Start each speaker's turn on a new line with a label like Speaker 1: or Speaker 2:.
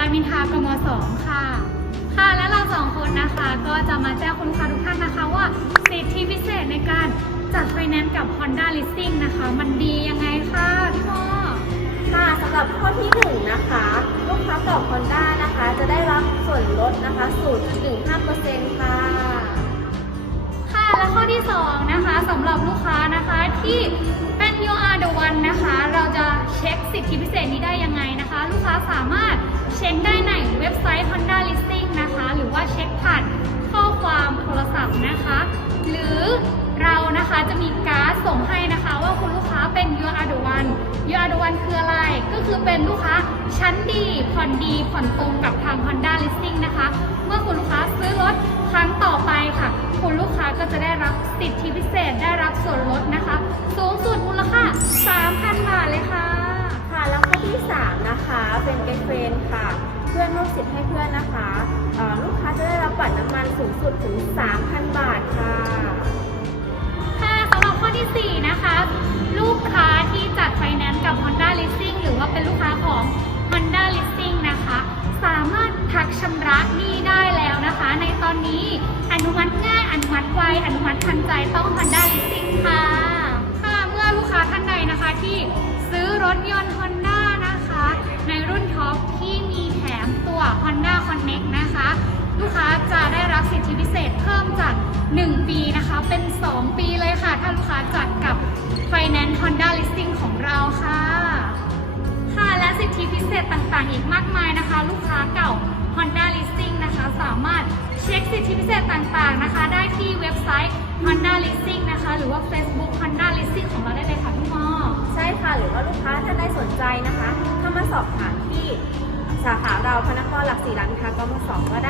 Speaker 1: รามอินทรากมสองค่ะ ค่ะ และเราสองคนนะคะก็จะมาแจ้งคุณลูกค้าทุกท่านนะคะว่าสิทธิพิเศษในการจัดไฟแนนซ์กับ Honda Leasing นะคะ มันดียังไงคะพี่พ่อ
Speaker 2: ค่ะสำหรับข้อที่1นะคะลูกค้าต่อ Honda นะคะ จะได้รับส่วนลดนะคะ 0.15%ค่ะ
Speaker 1: ค่ะ และข้อที่ 2 นะคะสำหรับลูกค้านะคะที่เป็น You are the ผ่านข้อความโทรศัพท์นะคะ หรือเรานะคะจะมีการ์ดส่งให้นะคะว่าคุณลูกค้าเป็น You are the one You are the one คืออะไร ก็คือเป็นลูกค้าชั้นดีผ่อนดีผ่อนตรงกับทาง Honda Listing นะคะ เมื่อคุณลูกค้าซื้อรถครั้งต่อไปค่ะ คุณลูกค้าก็จะได้รับสิทธิพิเศษได้รับส่วนลดนะคะ สูงสุดมูลค่า 3,000 บาทเลยค่ะ
Speaker 2: ค่ะ แล้วข้อที่ 3 นะคะ เป็น Get Friend ค่ะ เพื่อนร่วมสิทธิ์ให้เพื่อนนะคะ สุดถึง 3,000 บาทค่ะ
Speaker 1: ค่ะสำหรับข้อที่ 4 นะคะ ลูกค้าที่จัดไฟแนนซ์กับ Honda Leasing หรือว่าเป็นลูกค้าของ Honda Leasing นะคะ สามารถพักชำระหนี้ได้แล้วนะคะ ในตอนนี้อนุมัติง่ายอนุมัติไวอนุมัติทันใจต้อง Honda Leasing ค่ะ ค่ะเมื่อลูกค้าท่านใดนะคะที่ซื้อรถยนต์ Honda นะคะ ในรุ่นท็อปที่มีแถมตัว Honda Connect นะคะ ลูกค้าจะได้ เศษเพิ่มจาก 1 ปีนะคะ เป็น 2 ปีเลยค่ะ ถ้าลูกค้าจัดกับ Finance Honda Listing ของเราค่ะ ค่ะ และสิทธิพิเศษต่างๆ อีกมากมายนะคะ ลูกค้าเก่า Honda Listing นะคะ สามารถเช็คสิทธิพิเศษต่างๆนะคะ ได้ที่เว็บไซต์ Honda Listing นะคะ หรือว่า Facebook Honda Listing ของเราได้เลยค่ะพี่มอ
Speaker 2: ใช่ค่ะ หรือว่าลูกค้าท่านใดสนใจนะคะ เข้ามาสอบถามที่สาขาเราพนักงานหลักสี่ร้านค้าก็มาสองก็ได้